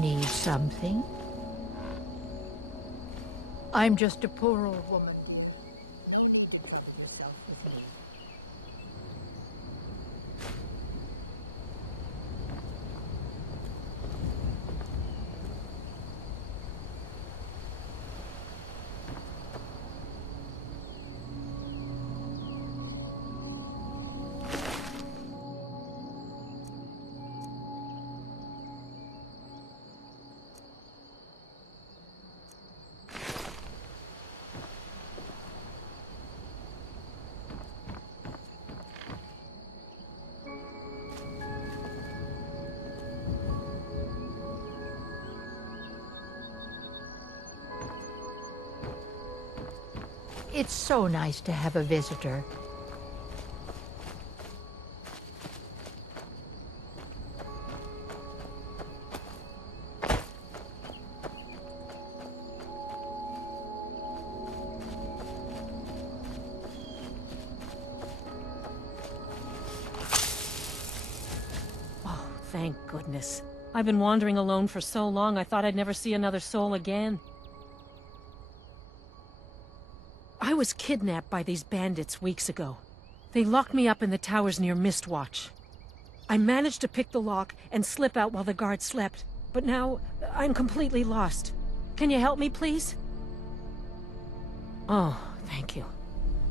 Need something? I'm just a poor old woman. It's so nice to have a visitor. Oh, thank goodness. I've been wandering alone for so long, I thought I'd never see another soul again. I was kidnapped by these bandits weeks ago. They locked me up in the towers near Mistwatch. I managed to pick the lock and slip out while the guards slept, but now I'm completely lost. Can you help me, please? Oh, thank you.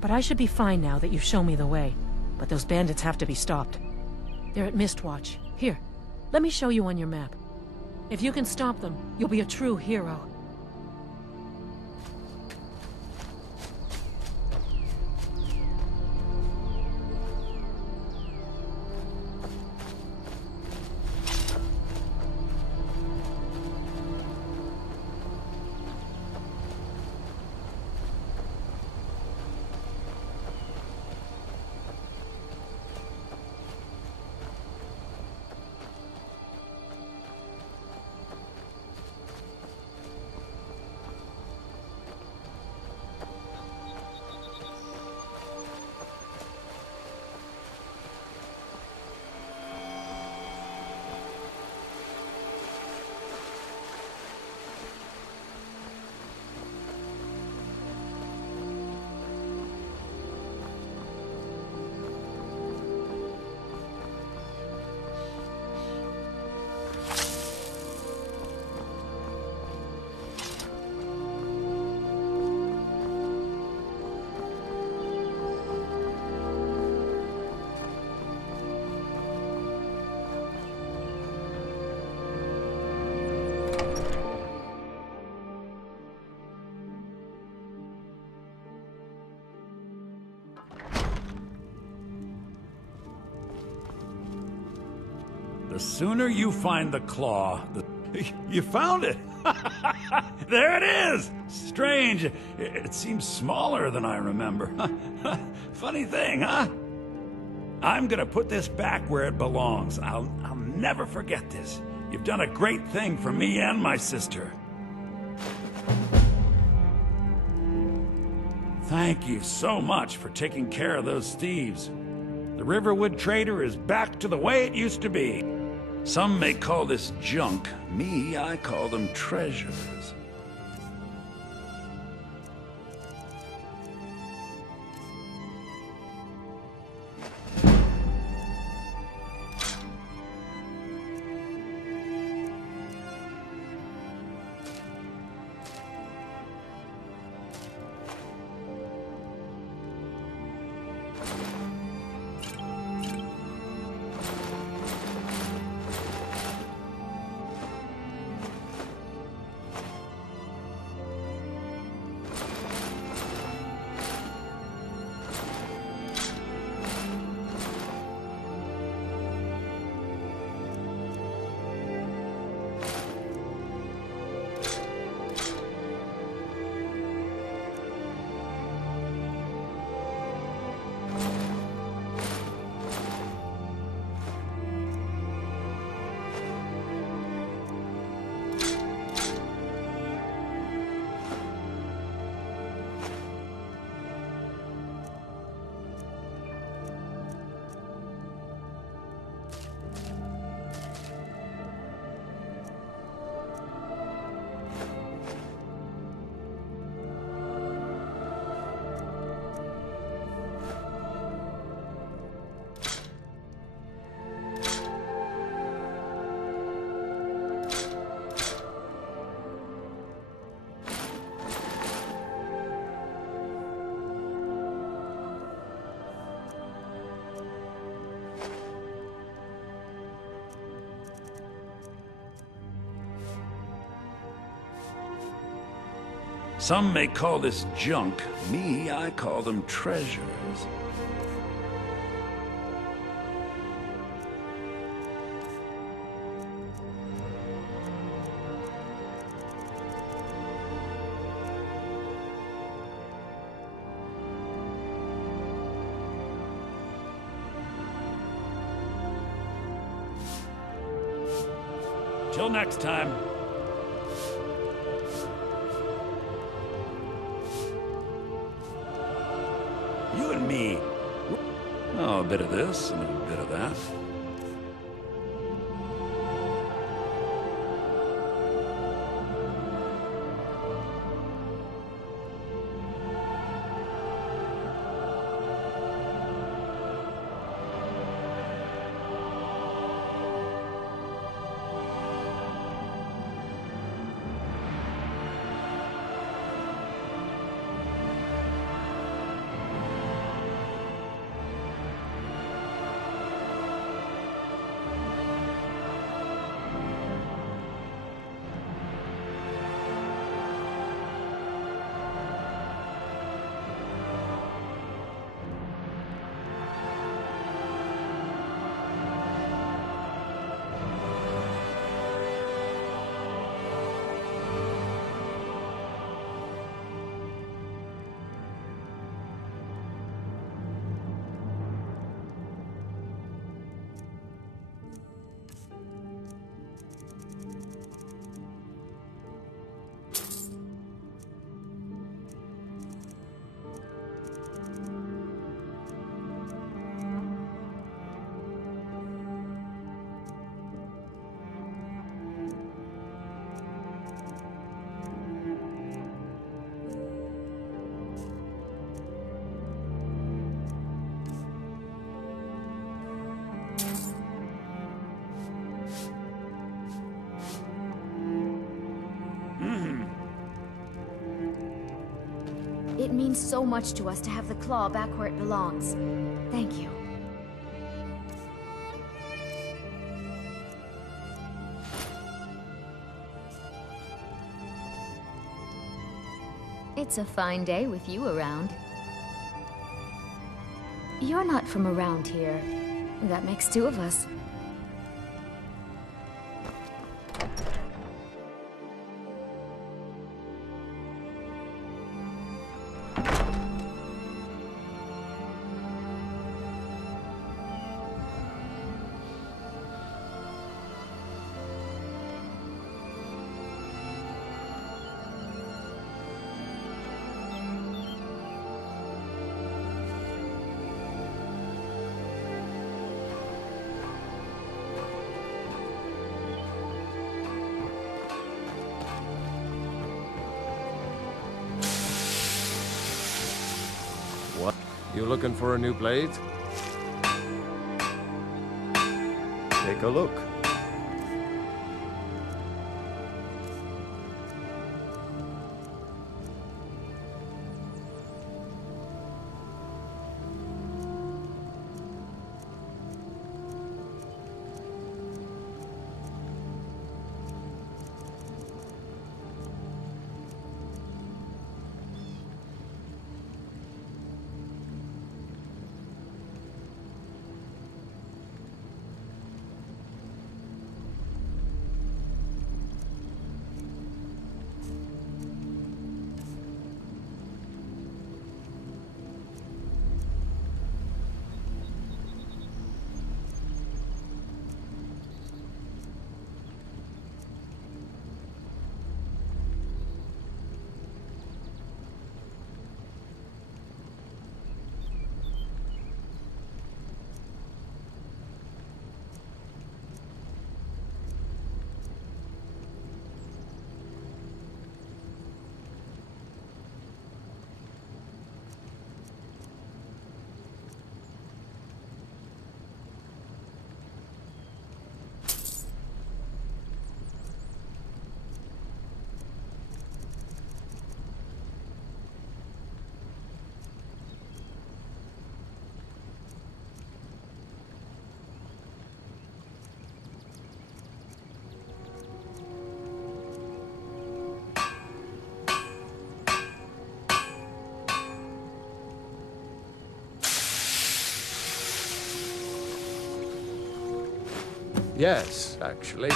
But I should be fine now that you've shown me the way. But those bandits have to be stopped. They're at Mistwatch. Here, let me show you on your map. If you can stop them, you'll be a true hero. The sooner you find the claw, You found it! There it is! Strange. It seems smaller than I remember. Funny thing, huh? I'm gonna put this back where it belongs. I'll never forget this. You've done a great thing for me and my sister. Thank you so much for taking care of those thieves. The Riverwood Trader is back to the way it used to be. Some may call this junk. Me, I call them treasures. Some may call this junk. Me, I call them treasures. Till next time. You and me. Oh, a bit of this and a bit of that. It means so much to us to have the claw back where it belongs. Thank you. It's a fine day with you around. You're not from around here. That makes two of us. What? You looking for a new blade? Take a look. Yes, actually.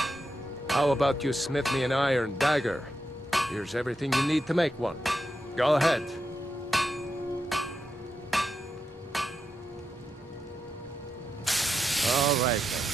How about you smith me an iron dagger? Here's everything you need to make one. Go ahead. All right, then.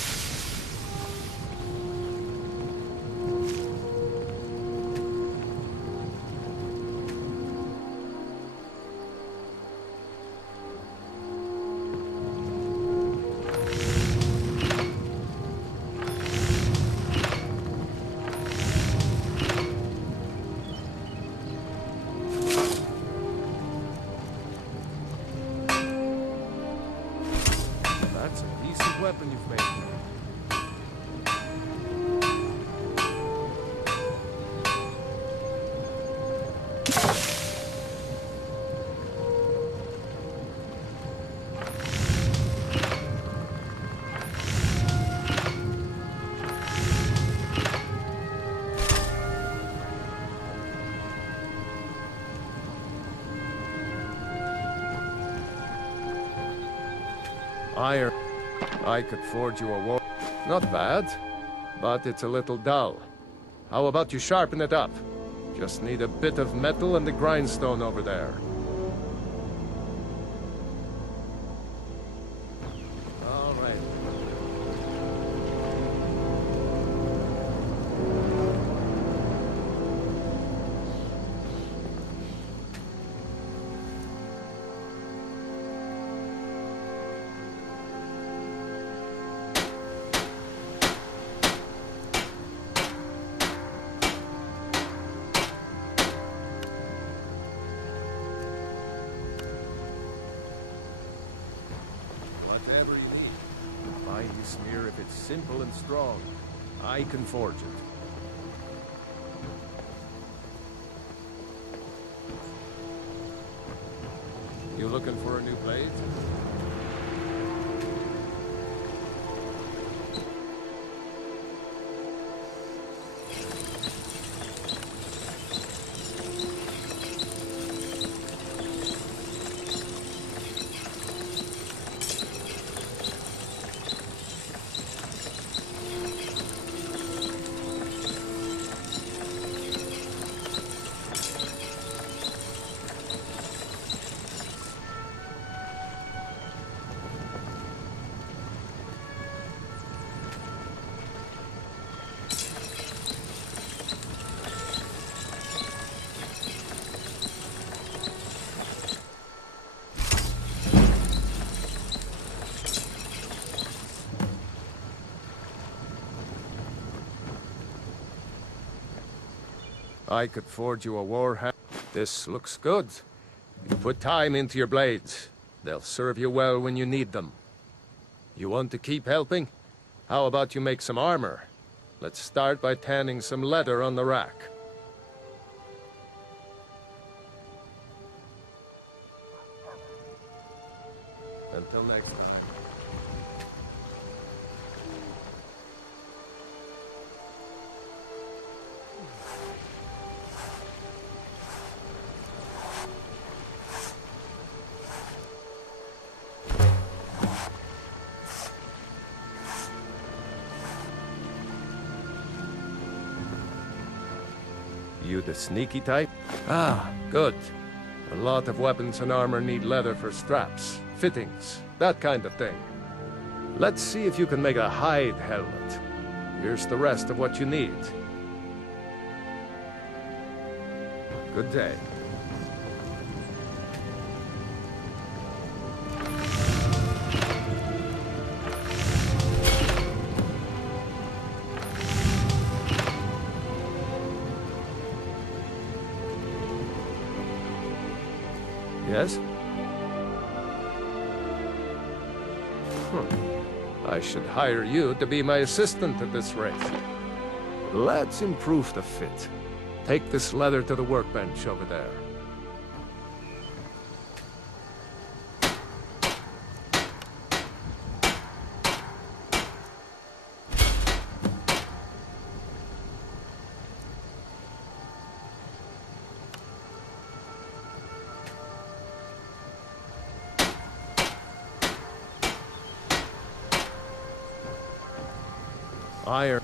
That's a decent weapon you've made. Iron. I could forge you a war. Not bad, but it's a little dull. How about you sharpen it up? Just need a bit of metal and the grindstone over there. All right. Whatever you need. Find you smear if it's simple and strong. I can forge it. You looking for a new blade? I could forge you a war hammer. This looks good. You put time into your blades. They'll serve you well when you need them. You want to keep helping? How about you make some armor? Let's start by tanning some leather on the rack. Until next time. You the sneaky type? Ah, good. A lot of weapons and armor need leather for straps, fittings, that kind of thing. Let's see if you can make a hide helmet. Here's the rest of what you need. Good day. Yes? I should hire you to be my assistant at this rate. Let's improve the fit. Take this leather to the workbench over there. Iron.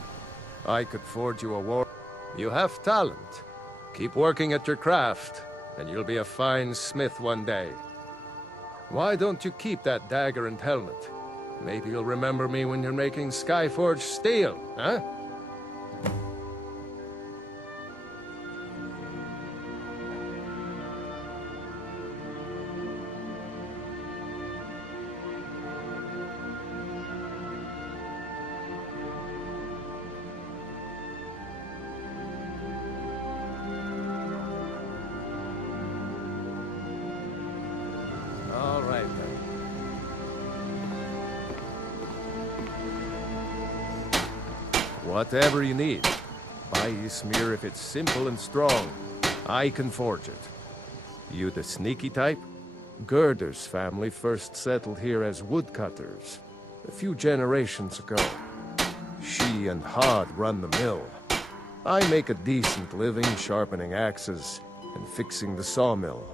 I could forge you a war. You have talent. Keep working at your craft, and you'll be a fine smith one day. Why don't you keep that dagger and helmet? Maybe you'll remember me when you're making Skyforged steel, huh? All right, then. Whatever you need. Buy Ysmir if it's simple and strong. I can forge it. You the sneaky type? Gerder's family first settled here as woodcutters a few generations ago. She and Hod run the mill. I make a decent living sharpening axes and fixing the sawmill.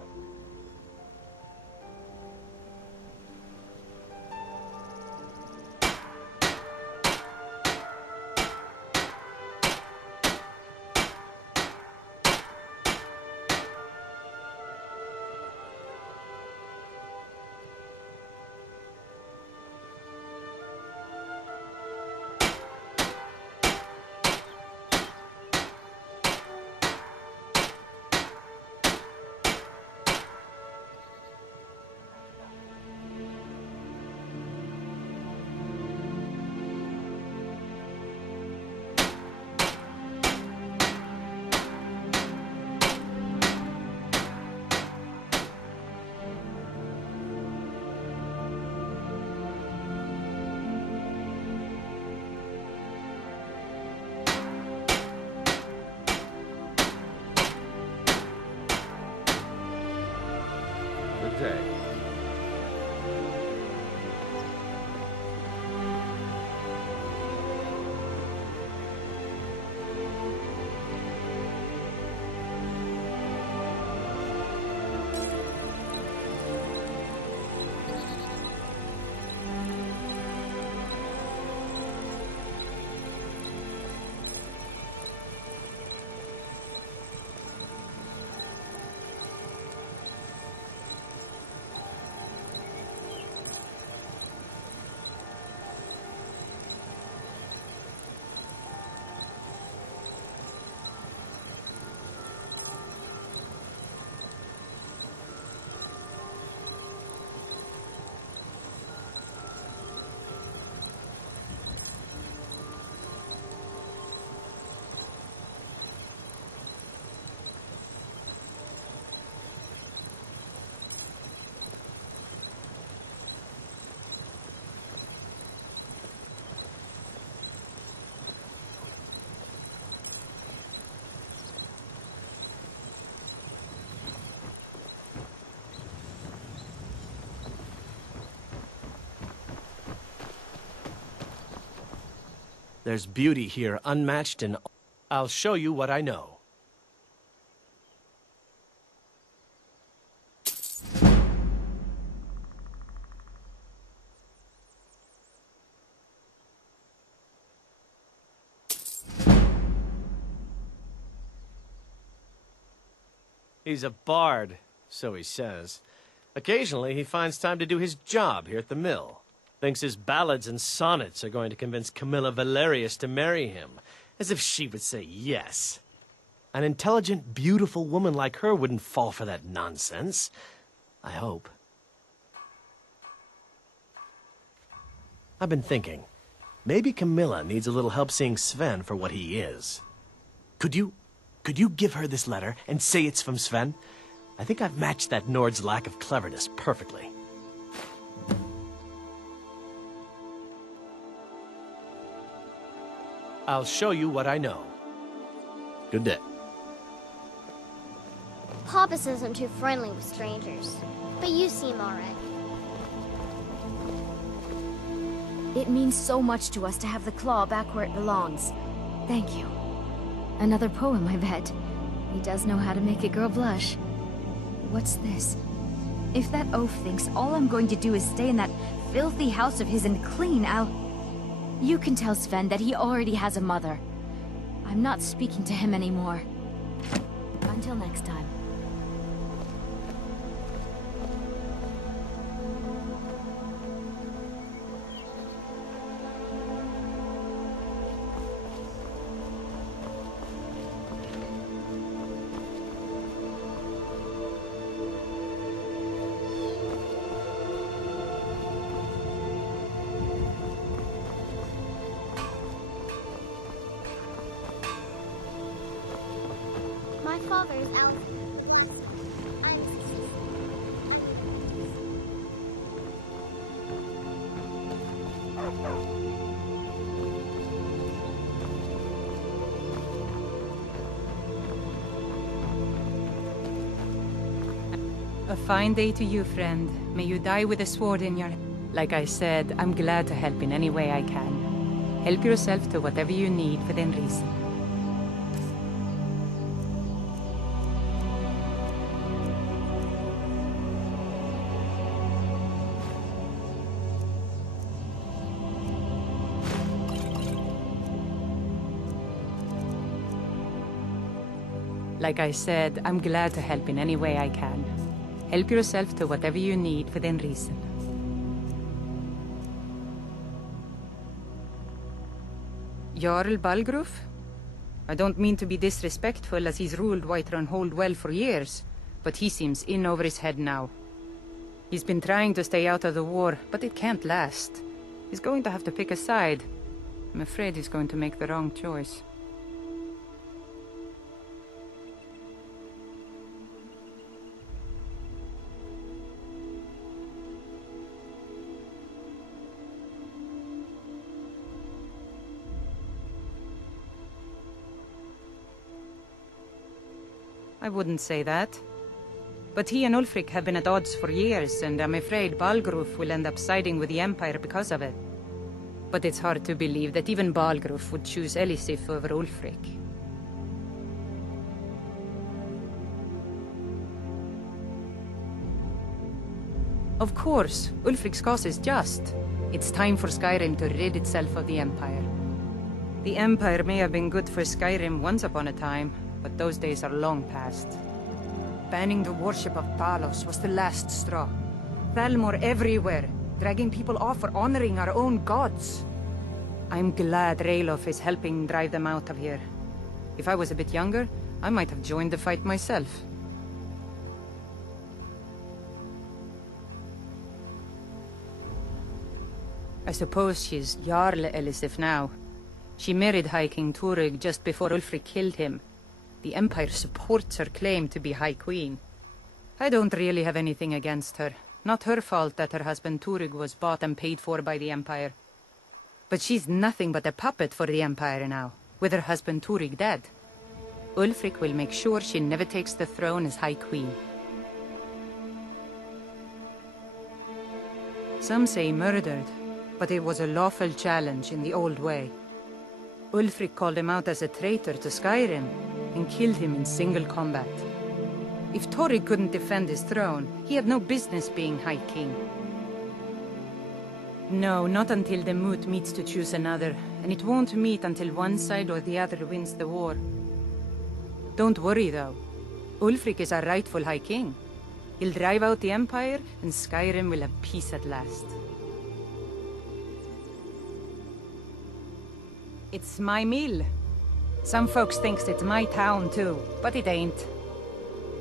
Good day. There's beauty here unmatched in... I'll show you what I know. He's a bard, so he says. Occasionally, he finds time to do his job here at the mill. Thinks his ballads and sonnets are going to convince Camilla Valerius to marry him, as if she would say yes. An intelligent, beautiful woman like her wouldn't fall for that nonsense. I hope. I've been thinking, maybe Camilla needs a little help seeing Sven for what he is. Could you give her this letter and say it's from Sven? I think I've matched that Nord's lack of cleverness perfectly. I'll show you what I know. Good day. Papas isn't too friendly with strangers, but you seem alright. It means so much to us to have the claw back where it belongs. Thank you. Another poem, I bet. He does know how to make a girl blush. What's this? If that oaf thinks all I'm going to do is stay in that filthy house of his and clean, You can tell Sven that he already has a mother. I'm not speaking to him anymore. Until next time. My father is out. I'm A fine day to you, friend. May you die with a sword in your... Like I said, I'm glad to help in any way I can. Help yourself to whatever you need within reason. Like I said, I'm glad to help in any way I can. Help yourself to whatever you need within reason. Jarl Balgruf? I don't mean to be disrespectful, as he's ruled Whiterun Hold well for years, but he seems in over his head now. He's been trying to stay out of the war, but it can't last. He's going to have to pick a side. I'm afraid he's going to make the wrong choice. I wouldn't say that. But he and Ulfric have been at odds for years, and I'm afraid Balgruf will end up siding with the Empire because of it. But it's hard to believe that even Balgruf would choose Elisif over Ulfric. Of course, Ulfric's cause is just. It's time for Skyrim to rid itself of the Empire. The Empire may have been good for Skyrim once upon a time, but those days are long past. Banning the worship of Talos was the last straw. Thalmor everywhere, dragging people off for honoring our own gods. I'm glad Ralof is helping drive them out of here. If I was a bit younger, I might have joined the fight myself. I suppose she's Jarl Elisif now. She married High King Turig just before Ulfric killed him. The Empire supports her claim to be High Queen. I don't really have anything against her. Not her fault that her husband Turig was bought and paid for by the Empire. But she's nothing but a puppet for the Empire now, with her husband Turig dead. Ulfric will make sure she never takes the throne as High Queen. Some say murdered, but it was a lawful challenge in the old way. Ulfric called him out as a traitor to Skyrim, and killed him in single combat. If Turig couldn't defend his throne, he had no business being High King. No, not until the moot meets to choose another, and it won't meet until one side or the other wins the war. Don't worry though. Ulfric is our rightful High King. He'll drive out the Empire, and Skyrim will have peace at last. It's my mill. Some folks thinks it's my town too, but it ain't.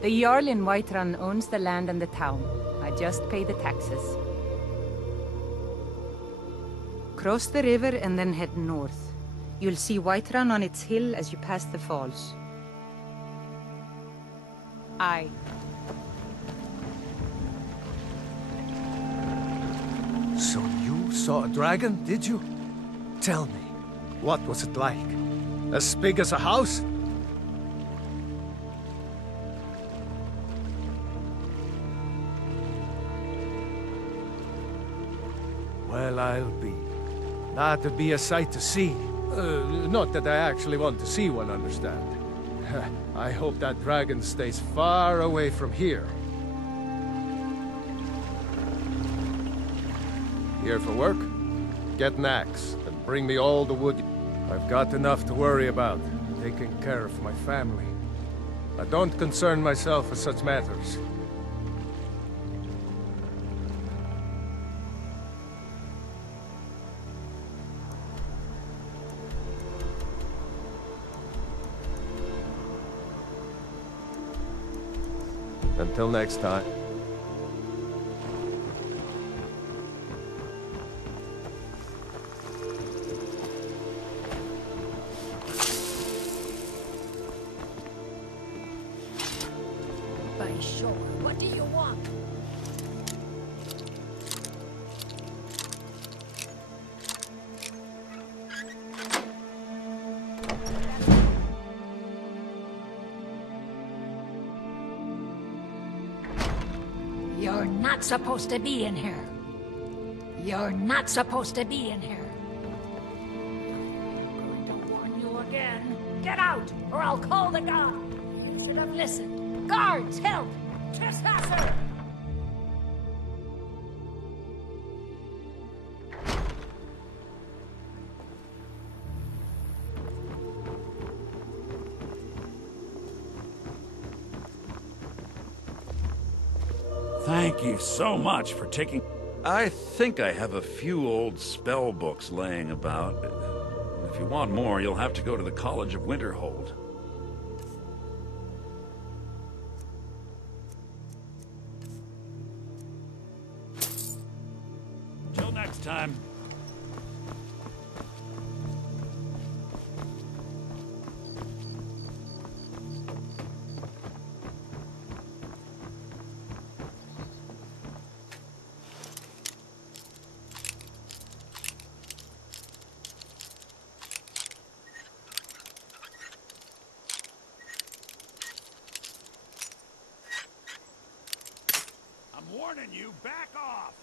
The Jarl in Whiterun owns the land and the town. I just pay the taxes. Cross the river and then head north. You'll see Whiterun on its hill as you pass the falls. Aye. So you saw a dragon, did you? Tell me, what was it like? As big as a house? Well, I'll be. That'd be a sight to see. Not that I actually want to see one, understand. I hope that dragon stays far away from here. Here for work? Get an axe, and bring me all the wood. I've got enough to worry about, taking care of my family. I don't concern myself with such matters. Until next time. By sure. What do you want? You're not supposed to be in here. You're not supposed to be in here. I'm going to warn you again. Get out, or I'll call the guard. You should have listened. Guards, help! Trespasser! Thank you so much for taking... I think I have a few old spell books laying about. If you want more, you'll have to go to the College of Winterhold. Till next time. I'm warning you, back off!